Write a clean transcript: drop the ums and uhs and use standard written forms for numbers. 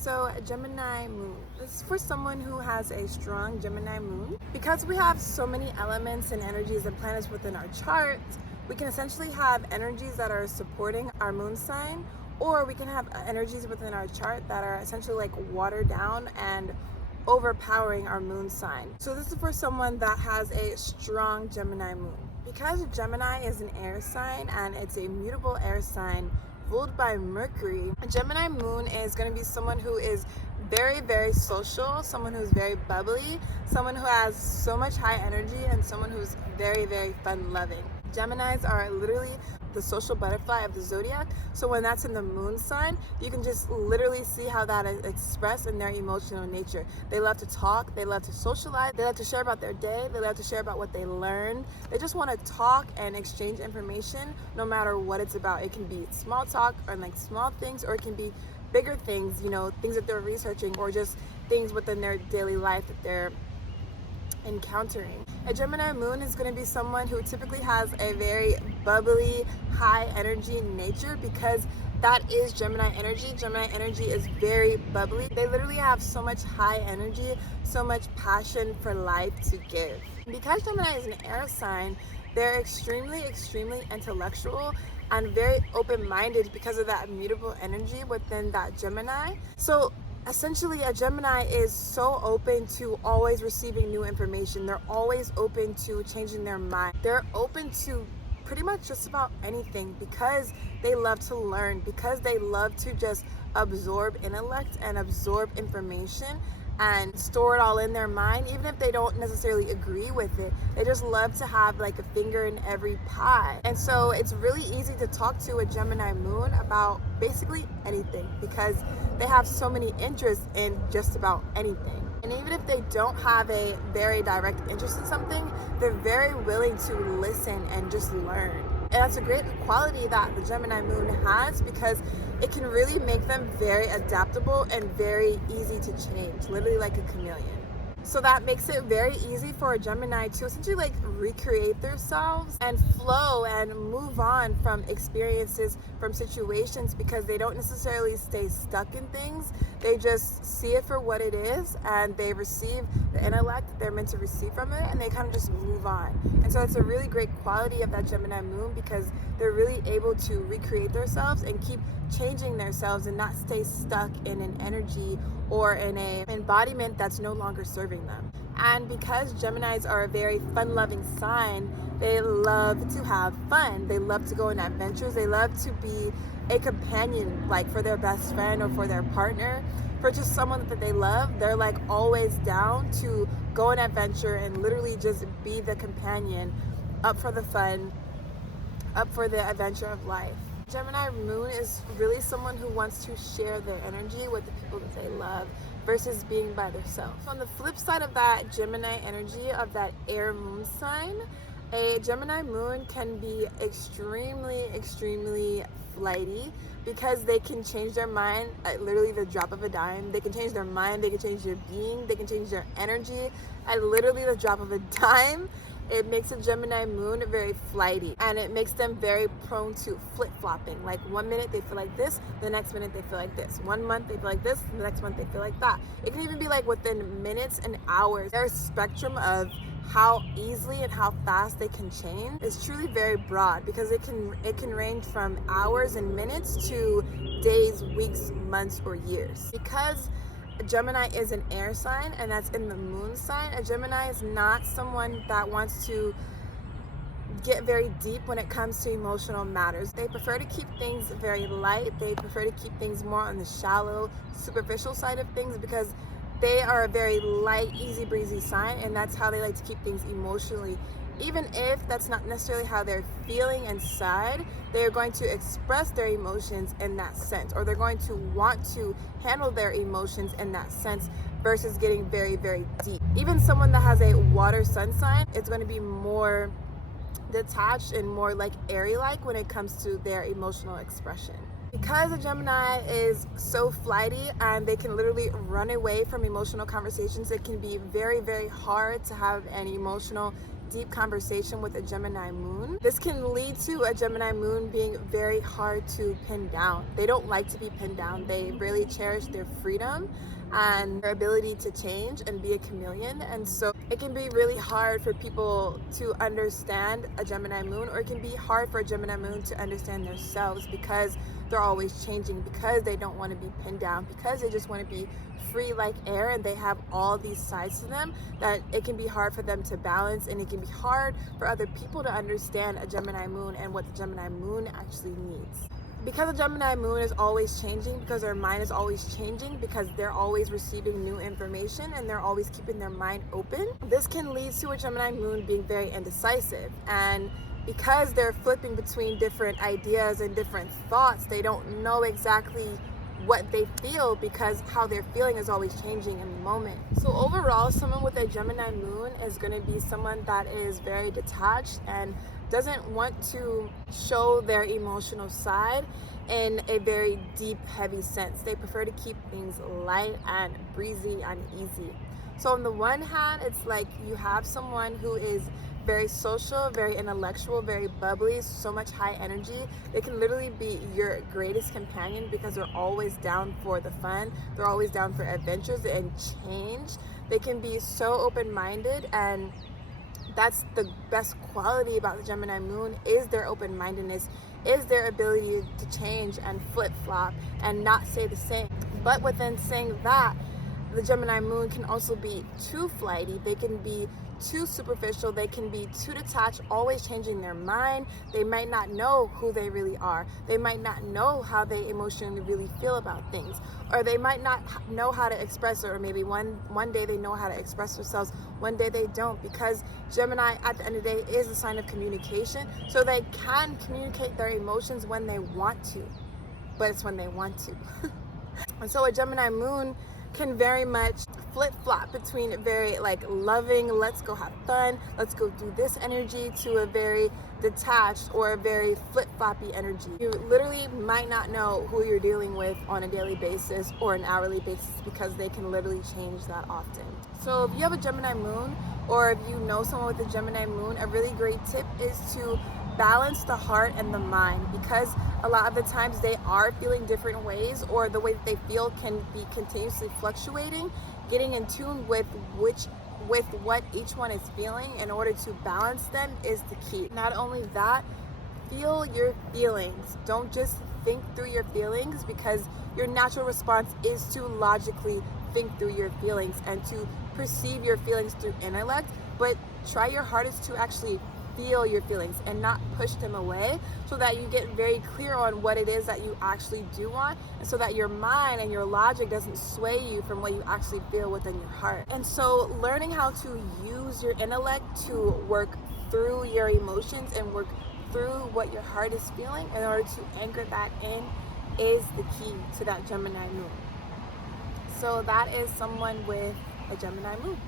So Gemini Moon. This is for someone who has a strong Gemini Moon. Because we have so many elements and energies and planets within our chart, we can essentially have energies that are supporting our moon sign, or we can have energies within our chart that are essentially like watered down and overpowering our moon sign. So this is for someone that has a strong Gemini Moon. Because Gemini is an air sign and it's a mutable air sign ruled by Mercury, a Gemini Moon is going to be someone who is very, very social, someone who's very bubbly, someone who has so much high energy, and someone who's very, very fun-loving. Geminis are literally the social butterfly of the zodiac. So when that's in the moon sign, you can just literally see how that is expressed in their emotional nature. They love to talk, they love to socialize, they love to share about their day, they love to share about what they learned. They just want to talk and exchange information no matter what it's about. It can be small talk or like small things, or it can be bigger things, things that they're researching, or just things within their daily life that they're encountering. A Gemini Moon is going to be someone who typically has a very bubbly, high energy nature, because that is Gemini energy. Gemini energy is very bubbly. They literally have so much high energy, so much passion for life to give. Because Gemini is an air sign, they're extremely, extremely intellectual and very open-minded because of that mutable energy within that Gemini. So essentially, a Gemini is so open to always receiving new information. They're always open to changing their mind. They're open to pretty much just about anything because they love to learn, because they love to just absorb intellect and absorb information and store it all in their mind, even if they don't necessarily agree with it. They just love to have like a finger in every pie. And so it's really easy to talk to a Gemini Moon about basically anything because they have so many interests in just about anything. And even if they don't have a very direct interest in something, they're very willing to listen and just learn. And that's a great quality that the Gemini Moon has, because it can really make them very adaptable and very easy to change, literally like a chameleon. So that makes it very easy for a Gemini to essentially like recreate themselves and flow and move on from experiences, from situations, because they don't necessarily stay stuck in things. They just see it for what it is and they receive the intellect that they're meant to receive from it, and they kind of just move on. And so it's a really great quality of that Gemini Moon, because they're really able to recreate themselves and keep changing themselves and not stay stuck in an energy or in an embodiment that's no longer serving them. And because Geminis are a very fun-loving sign, they love to have fun. They love to go on adventures. They love to be a companion, like for their best friend or for their partner, for just someone that they love. They're like always down to go on adventure and literally just be the companion, up for the fun, up for the adventure of life. Gemini Moon is really someone who wants to share their energy with the people that they love versus being by themselves. On the flip side of that Gemini energy of that air moon sign, a Gemini Moon can be extremely, extremely flighty, because they can change their mind at literally the drop of a dime. They can change their mind, they can change their being, they can change their energy at literally the drop of a dime. It makes a Gemini Moon very flighty, and it makes them very prone to flip-flopping. Like one minute they feel like this, the next minute they feel like this. 1 month they feel like this, the next month they feel like that. It can even be like within minutes and hours. Their spectrum of how easily and how fast they can change is truly very broad, because it can range from hours and minutes to days, weeks, months, or years. Because a Gemini is an air sign, and that's in the moon sign, a Gemini is not someone that wants to get very deep when it comes to emotional matters. They prefer to keep things very light. They prefer to keep things more on the shallow, superficial side of things, because they are a very light, easy breezy sign, and that's how they like to keep things emotionally. Even if that's not necessarily how they're feeling inside, they are going to express their emotions in that sense, or they're going to want to handle their emotions in that sense versus getting very, very deep. Even someone that has a water sun sign, it's going to be more detached and more like airy-like when it comes to their emotional expression. Because a Gemini is so flighty and they can literally run away from emotional conversations, it can be very, very hard to have an emotional deep conversation with a Gemini moon, this can lead to a Gemini moon being very hard to pin down. They don't like to be pinned down. They really cherish their freedom and their ability to change and be a chameleon. And so it can be really hard for people to understand a Gemini moon, or it can be hard for a Gemini moon to understand themselves because they're always changing, because they don't want to be pinned down, because they just want to be free like air, and they have all these sides to them that it can be hard for them to balance, and it can be hard for other people to understand a Gemini moon and what the Gemini moon actually needs. Because the Gemini moon is always changing, because their mind is always changing, because they're always receiving new information and they're always keeping their mind open, this can lead to a Gemini moon being very indecisive. And because they're flipping between different ideas and different thoughts, they don't know exactly what they feel, because how they're feeling is always changing in the moment. So overall, someone with a Gemini moon is going to be someone that is very detached and doesn't want to show their emotional side in a very deep, heavy sense. They prefer to keep things light and breezy and easy. So on the one hand, it's like you have someone who is very social, very intellectual, very bubbly, so much high energy. They can literally be your greatest companion because they're always down for the fun. They're always down for adventures and change. They can be so open-minded, and that's the best quality about the Gemini moon, is their open-mindedness, is their ability to change and flip-flop and not stay the same. But within saying that, the Gemini moon can also be too flighty. They can be too superficial. They can be too detached, always changing their mind. They might not know who they really are. They might not know how they emotionally really feel about things, or they might not know how to express it, or maybe one day they know how to express themselves, one day they don't, because Gemini at the end of the day is a sign of communication, so they can communicate their emotions when they want to, but it's when they want to. And so a Gemini moon can very much flip-flop between very loving, let's go have fun, let's go do this energy, to a very detached or a very flip-floppy energy. You literally might not know who you're dealing with on a daily basis or an hourly basis, because they can literally change that often. So if you have a Gemini moon, or if you know someone with a Gemini moon, a really great tip is to balance the heart and the mind, because a lot of the times they are feeling different ways, or the way that they feel can be continuously fluctuating. Getting in tune with what each one is feeling in order to balance them is the key. Not only that, feel your feelings. Don't just think through your feelings, because your natural response is to logically think through your feelings and to perceive your feelings through intellect, but try your hardest to actually feel your feelings and not push them away, so that you get very clear on what it is that you actually do want, and so that your mind and your logic doesn't sway you from what you actually feel within your heart. And so learning how to use your intellect to work through your emotions and work through what your heart is feeling in order to anchor that in is the key to that Gemini moon. So that is someone with a Gemini moon.